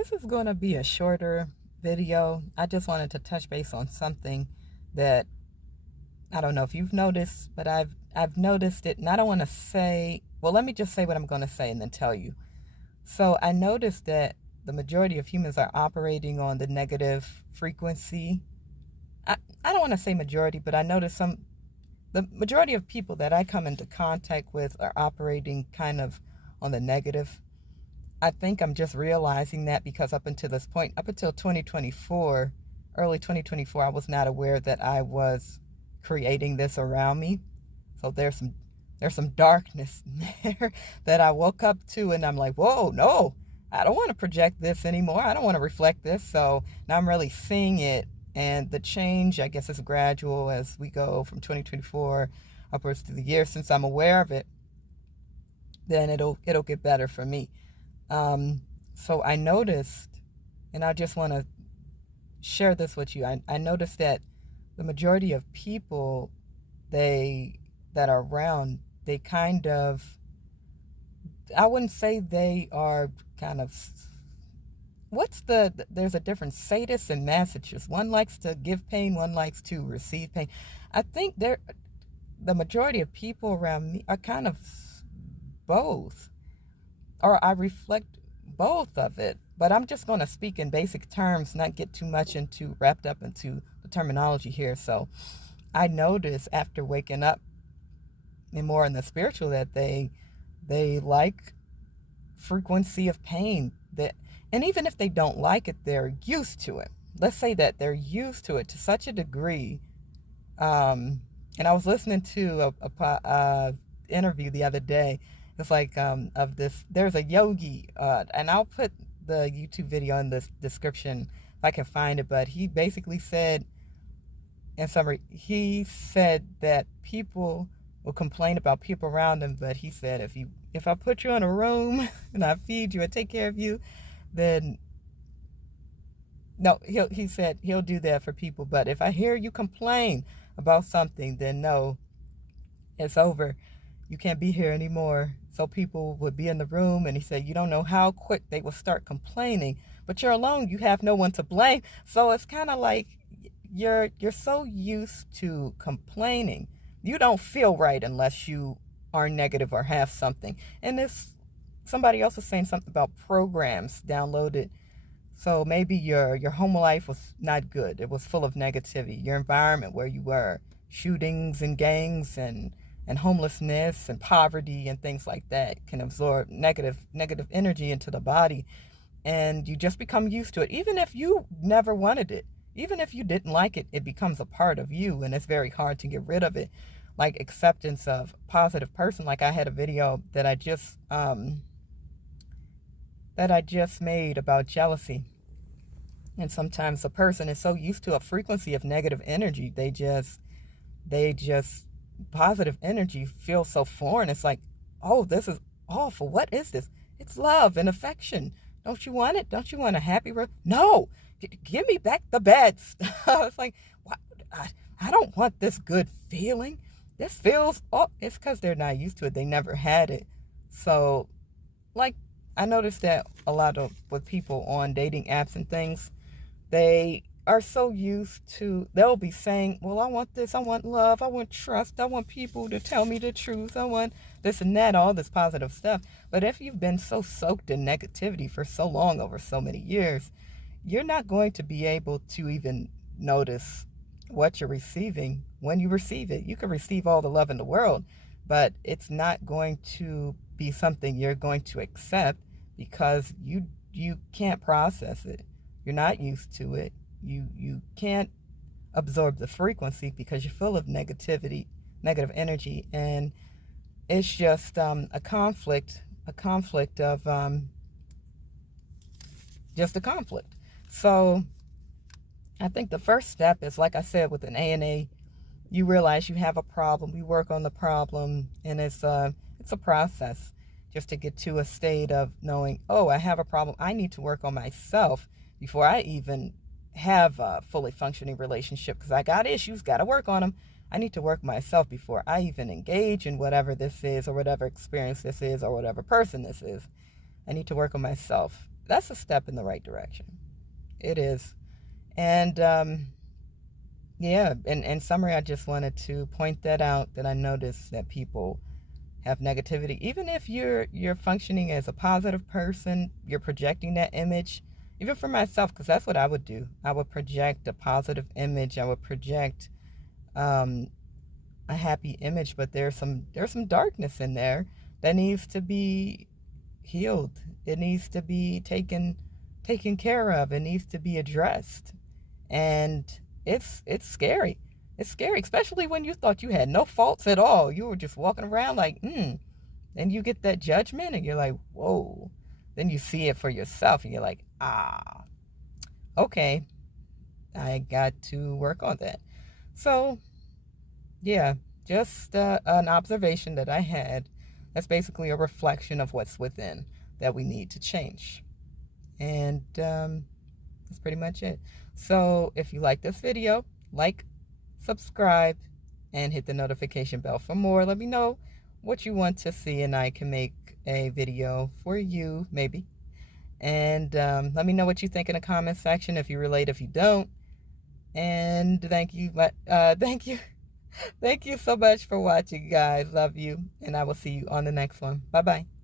This is going to be a shorter video. I just wanted to touch base on something that I don't know if you've noticed, but I've noticed it, and I don't want to say, well, let me just say what I'm going to say and then tell you. So I noticed that the majority of humans are operating on the negative frequency. I, I don't want to say majority, but I noticed the majority of people that I come into contact with are operating kind of on the negative. I think I'm just realizing that because up until this point, up until 2024, early 2024, I was not aware that I was creating this around me. So there's some darkness there that I woke up to, and I'm like, whoa, no, I don't want to project this anymore. I don't want to reflect this. So now I'm really seeing it, and the change, I guess, is gradual as we go from 2024 upwards to the year. Since I'm aware of it, then it'll get better for me. Um, so I noticed, and I just want to share this with you. I noticed that the majority of people they that are around, they kind of, I wouldn't say they are kind of, there's a difference, sadists and masochists. One likes to give pain, one likes to receive pain. I think the majority of people around me are kind of both, or I reflect both of it. But I'm just going to speak in basic terms, not get too much into wrapped up into the terminology here. So I noticed after waking up and more in the spiritual that they like frequency of pain, that, and even if they don't like it, they're used to it. Let's say that they're used to it to such a degree. And I was listening to a interview the other day. It's like of this. There's a yogi, and I'll put the YouTube video in the description if I can find it. But he basically said, in summary, he said that people will complain about people around them, but he said if I put you in a room and I feed you and take care of you, then no, he said he'll do that for people. But if I hear you complain about something, then no, it's over. You can't be here anymore. So people would be in the room, and he said you don't know how quick they will start complaining. But you're alone. You have no one to blame. So it's kind of like you're so used to complaining. You don't feel right unless you are negative or have something. And this somebody else was saying something about programs downloaded. So maybe your home life was not good. It was full of negativity. Your environment where you were, shootings and gangs and homelessness and poverty and things like that can absorb negative energy into the body, and you just become used to it. Even if you never wanted it, even if you didn't like it, it becomes a part of you, and it's very hard to get rid of it. Like acceptance of positive person. Like I had a video that I just made about jealousy. And sometimes a person is so used to a frequency of negative energy, they just positive energy feels so foreign. It's like, oh, this is awful. What is this? It's love and affection. Don't you want it? Don't you want a happy No, give me back the bad stuff. It's like, what? I don't want this good feeling. This feels, oh, it's because they're not used to it. They never had it. So, like, I noticed that a lot of with people on dating apps and things, they are so used to, they'll be saying, well, I want this, I want love, I want trust, I want people to tell me the truth, I want this and that, all this positive stuff. But if you've been so soaked in negativity for so long, over so many years, you're not going to be able to even notice what you're receiving when you receive it. You can receive all the love in the world, but it's not going to be something you're going to accept because you can't process it. You're not used to it. You can't absorb the frequency because you're full of negativity, negative energy, and it's just a conflict of just a conflict. So I think the first step is, like I said, with an ANA, you realize you have a problem. You work on the problem, and it's a process just to get to a state of knowing, oh, I have a problem. I need to work on myself before I even have a fully functioning relationship because I got issues, got to work on them. I need to work myself before I even engage in whatever this is or whatever experience this is or whatever person this is. I need to work on myself. that's a step in the right direction. It is. And yeah, in summary, I just wanted to point that out, that I noticed that people have negativity. Even if you're functioning as a positive person, you're projecting that image. Even for myself, because that's what I would do. I would project a positive image. I would project um, a happy image, but there's some darkness in there that needs to be healed. It needs to be taken care of. It needs to be addressed. And it's scary. It's scary, especially when you thought you had no faults at all. You were just walking around like, Then you get that judgment and you're like, whoa. Then you see it for yourself and you're like, okay, I got to work on that. So, yeah, just an observation that I had. That's basically a reflection of what's within that we need to change. And that's pretty much it. So if you like this video, like, subscribe, and hit the notification bell for more. Let me know what you want to see, and I can make a video for you, maybe. And let me know what you think in the comment section, if you relate, if you don't. And thank you. Thank you. Thank you so much for watching, guys. Love you. And I will see you on the next one. Bye-bye.